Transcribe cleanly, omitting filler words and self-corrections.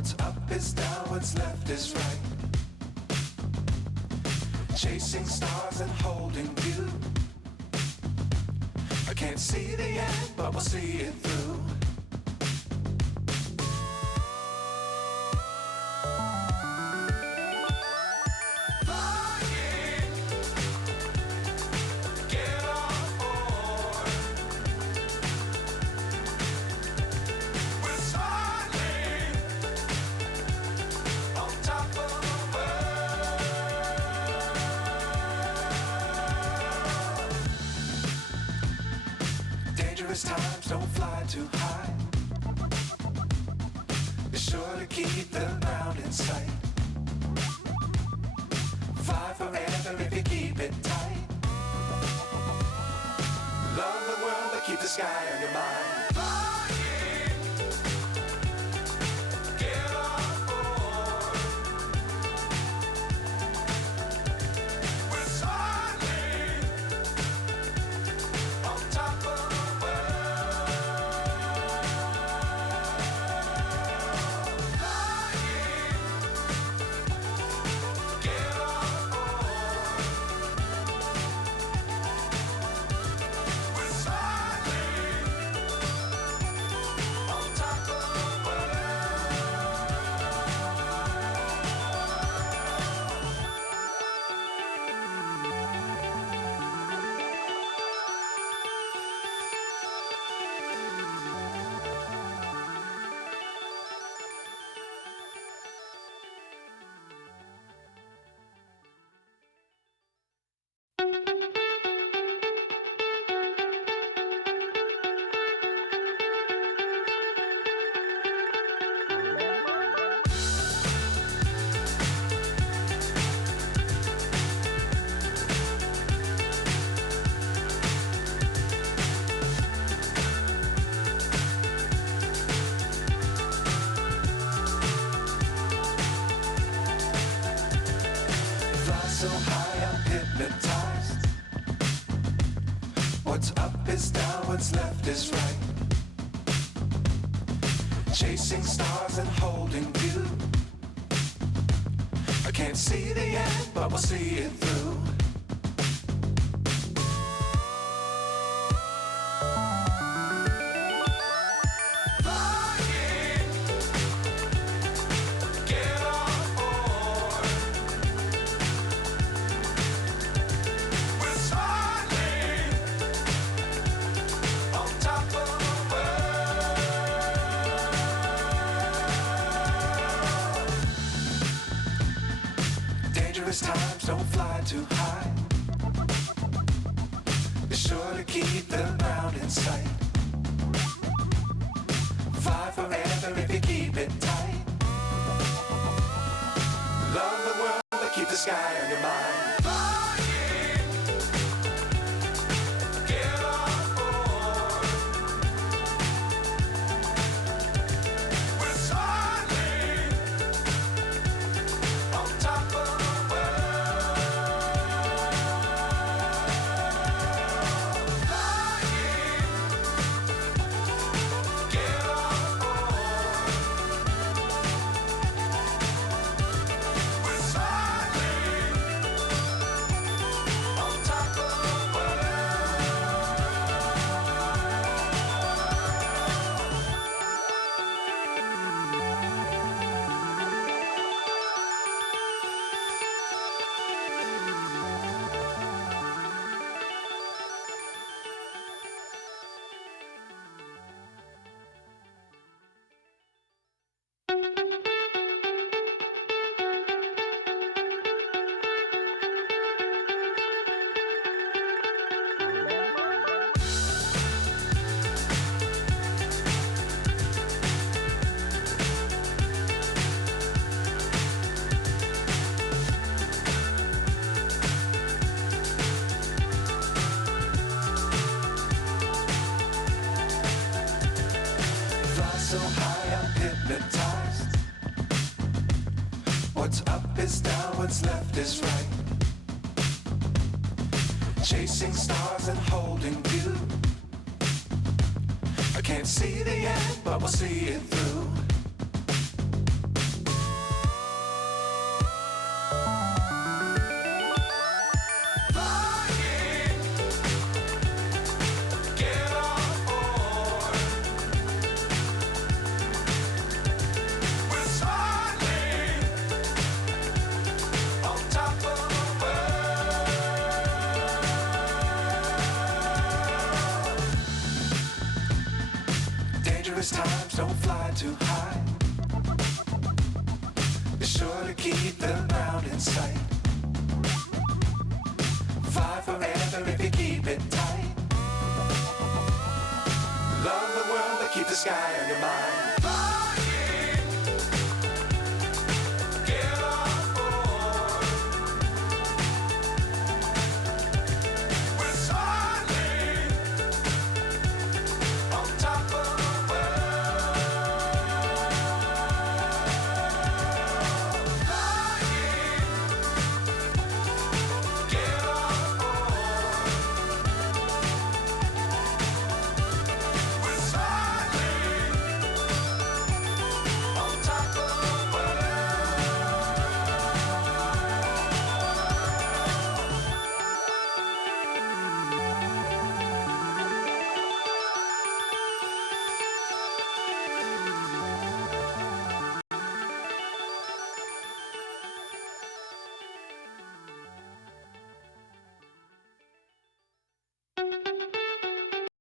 What's up is down, what's left is right. Chasing stars and holding you. I can't see the end, but we'll see it through. Times don't fly too high. Be sure to keep the ground in sight. Fly forever if you keep it tight. Love the world but keep the sky on your mind. So high I'm hypnotized. What's up is down, what's left is right. Chasing stars and holding you. I can't see the end, but we'll see it through. Times don't fly too high. Be sure to keep the ground in sight. Fly forever if you keep it tight. Love the world but keep the sky on your mind. So high I'm hypnotized. What's up is down, what's left is right. Chasing stars and holding you. I can't see the end, but we'll see it through. don't fly too high. Be sure to keep the ground in sight. Fly forever if you keep it tight. Love the world, but keep the sky on your mind.